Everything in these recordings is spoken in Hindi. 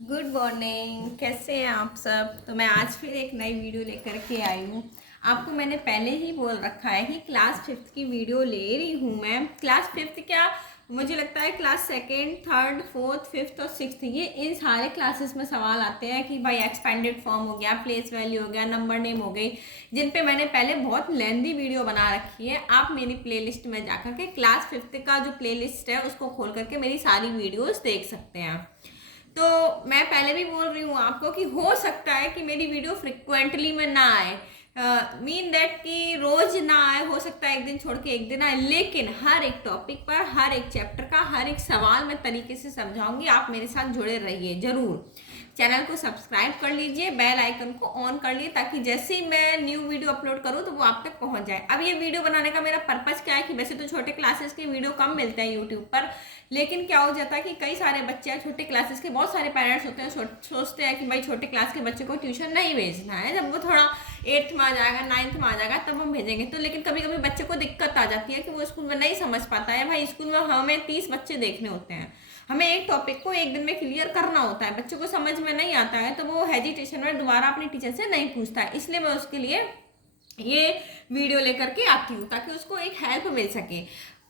Good morning. कैसे हैं आप सब। तो मैं आज फिर एक नई वीडियो लेकर के आई हूँ। आपको मैंने पहले ही बोल रखा है कि क्लास फिफ्थ की वीडियो ले रही हूँ मैं। क्लास फिफ्थ क्या, मुझे लगता है class second, third, fourth, fifth और सिक्स्थ, ये इन सारे क्लासेस में सवाल आते हैं कि भाई एक्सपेंडेड फॉर्म हो गया, प्लेस वैल्यू हो गया, नंबर नेम हो गई, जिन पे मैंने पहले बहुत लेंदी वीडियो बना रखी है। आप मेरी प्लेलिस्ट में जाकर के क्लास फिफ्थ का जो प्लेलिस्ट है उसको खोल करके मेरी सारी वीडियोस देख सकते हैं। तो मैं पहले भी बोल रही हूँ आपको कि हो सकता है कि मेरी वीडियो फ्रिक्वेंटली में ना आए, मीन दैट कि रोज ना आए, हो सकता है एक दिन छोड़ के एक दिन आए, लेकिन हर एक टॉपिक पर, हर एक चैप्टर का हर एक सवाल मैं तरीके से समझाऊंगी। आप मेरे साथ जुड़े रहिए जरूर। चैनल को सब्सक्राइब कर लीजिए, बेल आइकन को ऑन कर लिए, ताकि जैसे ही मैं न्यू वीडियो अपलोड करूँ तो वो आप तक पहुंच जाए। अब ये वीडियो बनाने का मेरा पर्पस क्या है कि वैसे तो छोटे क्लासेस के वीडियो कम मिलते हैं यूट्यूब पर, लेकिन क्या हो जाता है कि कई सारे बच्चे हैं, छोटे क्लासेस के बहुत सारे पेरेंट्स होते हैं, सोचते हैं कि भाई छोटे क्लास के बच्चे को ट्यूशन नहीं भेजना है, जब वो थोड़ा एट्थ में आ जाएगा, नाइन्थ में आ जाएगा तब हम भेजेंगे। तो लेकिन कभी कभी बच्चे को दिक्कत आ जाती है कि वो स्कूल में नहीं समझ पाता है। भाई स्कूल में हमें 30 बच्चे देखने होते हैं, हमें एक टॉपिक को एक दिन में क्लियर करना होता है, बच्चे को समझ में नहीं आता है तो वो हेजिटेशन में दोबारा अपनी टीचर से नहीं पूछता है। इसलिए मैं उसके लिए ये वीडियो लेकर के आती हूँ ताकि उसको एक हेल्प मिल सके।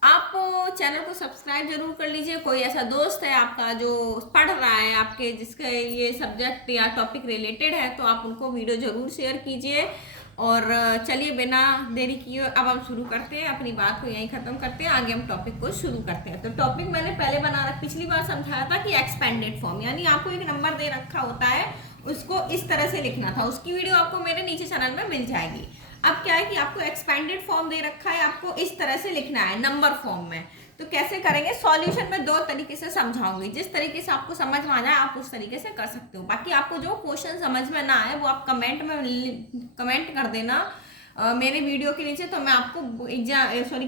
आप चैनल को सब्सक्राइब जरूर कर लीजिए। कोई ऐसा दोस्त है आपका जो पढ़ रहा है आपके, जिसका ये सब्जेक्ट या टॉपिक रिलेटेड है, तो आप उनको वीडियो जरूर शेयर कीजिए। और चलिए बिना देरी किए अब हम शुरू करते हैं, अपनी बात को यहीं खत्म करते हैं, आगे हम टॉपिक को शुरू करते हैं। तो टॉपिक मैंने पहले पिछली बार समझाया था कि एक्सपेंडेड फॉर्म, यानी आपको एक नंबर दे रखा होता है, उसको इस तरह से लिखना था। उसकी वीडियो आपको मेरे नीचे चैनल में मिल जाएगी। अब क्या है कि आपको एक्सपेंडेड फॉर्म दे रखा है, आपको इस तरह से लिखना है नंबर फॉर्म में। तो कैसे करेंगे, सॉल्यूशन में दो तरीके से समझाऊंगी, जिस तरीके से आपको समझ में आ जाए आप उस तरीके से कर सकते हो। बाकी आपको जो क्वेश्चन समझ में ना आए वो आप कमेंट कर देना मेरे वीडियो के नीचे, तो मैं आपको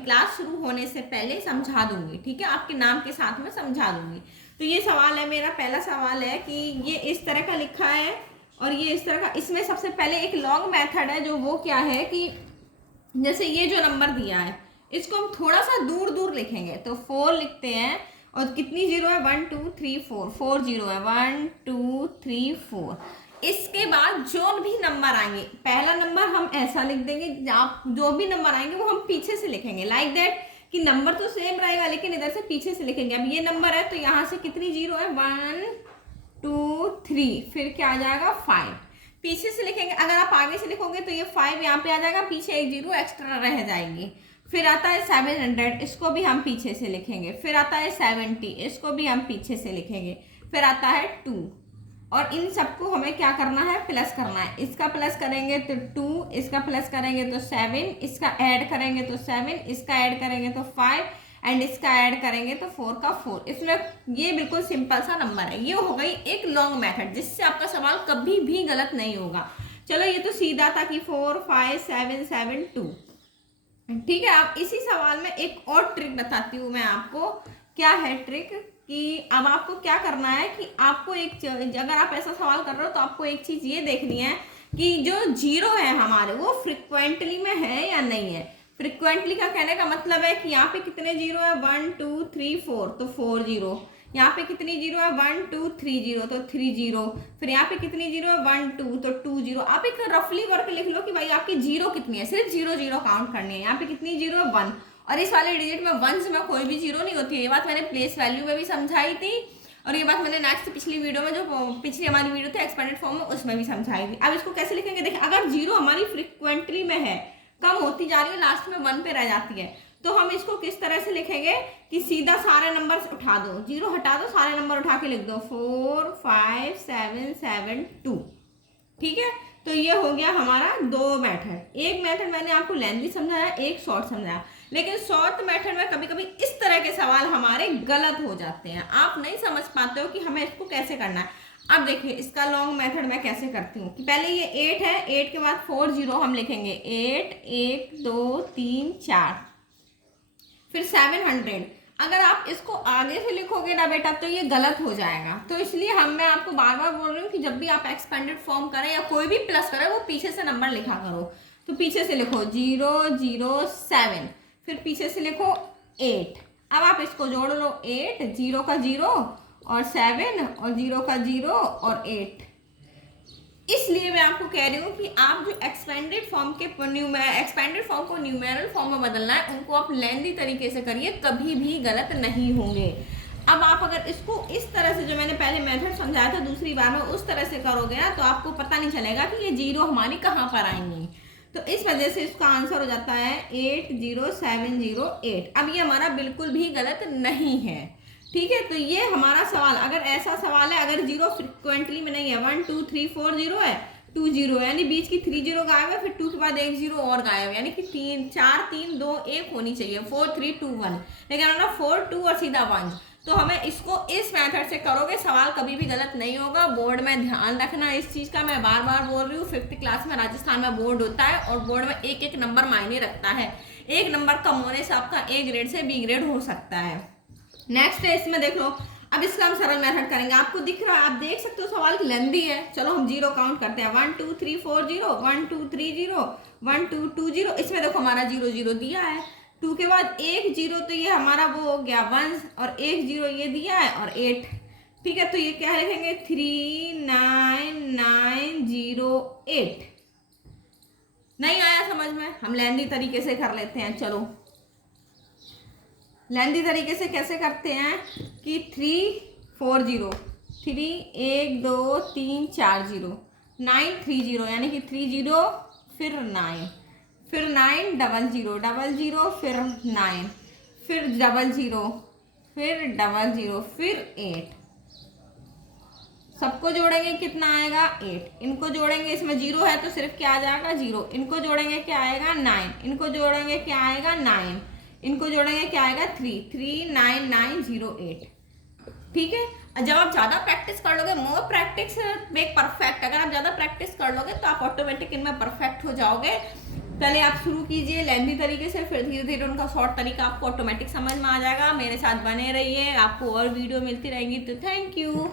क्लास शुरू होने से पहले समझा दूंगी। ठीक है, आपके नाम के साथ में समझा दूंगी। तो ये सवाल है, मेरा पहला सवाल है कि ये इस तरह का लिखा है और ये इस तरह का। इसमें सबसे पहले एक लॉन्ग मेथड है, जो वो क्या है कि जैसे ये जो नंबर दिया है इसको हम थोड़ा सा दूर दूर लिखेंगे। तो 4 लिखते हैं और कितनी जीरो है, 1 2 3 4, 4 जीरो है, 1 2 3 4। इसके बाद जो भी नंबर आएंगे, पहला नंबर हम ऐसा लिख देंगे, आप जो भी नंबर आएंगे वो हम पीछे से लिखेंगे, लाइक दैट कि नंबर तो सेम रहेगा लेकिन इधर से पीछे से लिखेंगे। अब ये नंबर है तो यहाँ से कितनी जीरो है, 1 2 3, फिर क्या आ जाएगा 5, पीछे से लिखेंगे। अगर आप आगे से लिखोगे तो ये 5 यहाँ पे आ जाएगा, पीछे एक जीरो एक्स्ट्रा रह जाएगी। फिर आता है 700, इसको भी हम पीछे से लिखेंगे। फिर आता है 70, इसको भी हम पीछे से लिखेंगे। फिर आता है 2, और इन सबको हमें क्या करना है, प्लस करना है। इसका प्लस करेंगे तो 2, इसका प्लस करेंगे तो 7, इसका ऐड करेंगे तो 7, इसका ऐड करेंगे तो 5, एंड इसका ऐड करेंगे तो 4 का 4। इसमें ये बिल्कुल सिंपल सा नंबर है। ये हो गई एक लॉन्ग मेथड, जिससे आपका सवाल कभी भी गलत नहीं होगा। चलो ये तो सीधा था कि 4 5 7 7 2। ठीक है, अब इसी सवाल में एक और ट्रिक बताती हूँ मैं आपको। क्या है ट्रिक कि अब आपको क्या करना है कि आपको अगर आप ऐसा सवाल कर रहे हो तो आपको एक चीज ये देखनी है कि जो जीरो है हमारे वो फ्रिक्वेंटली में है या नहीं है। फ्रिक्वेंटली का कहने का मतलब है कि यहाँ पे कितने जीरो है, 1 2 3 4, तो 4 जीरो। यहाँ पे कितनी जीरो है, 1 2 3 जीरो, तो 3 जीरो। फिर यहाँ पे कितनी जीरो है, 1 2, तो 2 जीरो। आप एक रफली वर्क लिख लो कि भाई आपकी जीरो कितनी है, सिर्फ जीरो जीरो काउंट करनी है। यहाँ पे कितनी जीरो है, 1। और इस वाले डिजिट में वंस में कोई भी जीरो नहीं होती है। ये बात मैंने प्लेस वैल्यू में भी समझाई थी, और ये बात मैंने नेक्स्ट पिछली वीडियो में, जो पिछली हमारी वीडियो थी एक्सपेंडेड फॉर्म में, उसमें भी समझाई थी। अब इसको कैसे लिखेंगे, देखिए अगर जीरो हमारी फ्रिक्वेंटली में है, कम होती जा रही है, लास्ट में 1 पे रह जाती है, तो हम इसको किस तरह से लिखेंगे कि सीधा सारे नंबर उठा दो, जीरो हटा दो, सारे नंबर उठा के लिख दो, 4 5 7 7 2। ठीक है, तो ये हो गया हमारा दो मेथड। एक मेथड मैंने आपको लेंथी समझाया, एक शॉर्ट समझाया। लेकिन शॉर्ट मेथड में कभी कभी इस तरह के सवाल हमारे गलत हो जाते हैं, आप नहीं समझ पाते हो कि हमें इसको कैसे करना है। अब देखिए इसका लॉन्ग मेथड मैं कैसे करती हूँ कि पहले ये 8 है, 8 के बाद 4 जीरो हम लिखेंगे, 8 1 2 3 4, फिर 700। अगर आप इसको आगे से लिखोगे ना बेटा तो ये गलत हो जाएगा। तो इसलिए मैं आपको बार बार बोल रही हूँ कि जब भी आप एक्सपेंडेड फॉर्म करें या कोई भी प्लस करें, वो पीछे से नंबर लिखा करो। तो पीछे से लिखो 0 0 7, फिर पीछे से लिखो 8। अब आप इसको जोड़ लो, 8 जीरो का जीरो और 7 और 0 का 0 और 8। इसलिए मैं आपको कह रही हूँ कि आप जो एक्सपेंडेड फॉर्म को न्यूमेरल फॉर्म में बदलना है, उनको आप लेंदी तरीके से करिए, कभी भी गलत नहीं होंगे। अब आप अगर इसको इस तरह से, जो मैंने पहले मेथड समझाया था दूसरी बार में, उस तरह से करोगे ना तो आपको पता नहीं चलेगा कि ये 0 हमारी कहाँ पर आएंगी। तो इस वजह से इसका आंसर हो जाता है 80708। अब ये हमारा बिल्कुल भी गलत नहीं है, ठीक है। तो ये हमारा सवाल, अगर ऐसा सवाल है, अगर 0 फ्रिक्वेंटली में नहीं है, 1 2 3 4 0 है, 2 0 यानी बीच की 3 0 गायब है, फिर 2 के बाद एक 0 और गायब, यानी कि 4 3 2 1 होनी चाहिए, 4 3 2 1, लेकिन हमारा 4 2 और सीधा 1। तो हमें इसको इस मेथड से करोगे, सवाल कभी भी गलत नहीं होगा। बोर्ड में ध्यान रखना इस चीज़ का, मैं बार बार बोल रही हूँ, 5th क्लास में राजस्थान में बोर्ड होता है और बोर्ड में एक एक नंबर मायने रखता है। एक नंबर कम होने से आपका A ग्रेड से B ग्रेड हो सकता है। नेक्स्ट है, इसमें देख लो, अब इसका हम सरल मेथड करेंगे। आपको दिख रहा है, आप देख सकते हो सवाल लेंदी है। चलो हम 0 काउंट करते हैं, 1 2 3 4 0, 1 2 3 0, 1 2 2 0। इसमें देखो हमारा 0 0 दिया है, 2 के बाद एक 0, तो ये हमारा वो हो गया 1, और एक 0 ये दिया है और 8, ठीक है। तो ये क्या लिखेंगे, 39908। नहीं आया समझ में, हम लेंदी तरीके से कर लेते हैं। चलो लेंदी तरीके से कैसे करते हैं कि 3 4 0, 3 1 2 3 4 0, 9 3 0, यानी कि 3 0 फिर 9, फिर 9 0 0 0 0, फिर 9, फिर 0 0, फिर 0 0, फिर 8। सबको जोड़ेंगे कितना आएगा, 8। इनको जोड़ेंगे, इसमें 0 है तो सिर्फ क्या आ जाएगा, 0। इनको जोड़ेंगे क्या आएगा, 9। इनको जोड़ेंगे क्या आएगा, 9। इनको जोड़ेंगे क्या आएगा, 3 39908, ठीक है। जब आप ज़्यादा प्रैक्टिस कर लोगे, मोर प्रैक्टिस मेक परफेक्ट, अगर आप ज़्यादा प्रैक्टिस कर लोगे तो आप ऑटोमेटिक इनमें परफेक्ट हो जाओगे। पहले आप शुरू कीजिए लेंदी तरीके से, फिर धीरे धीरे उनका शॉर्ट तरीका आपको ऑटोमेटिक समझ में आ जाएगा। मेरे साथ बने रहिए, आपको और वीडियो मिलती रहेंगी। तो थैंक यू।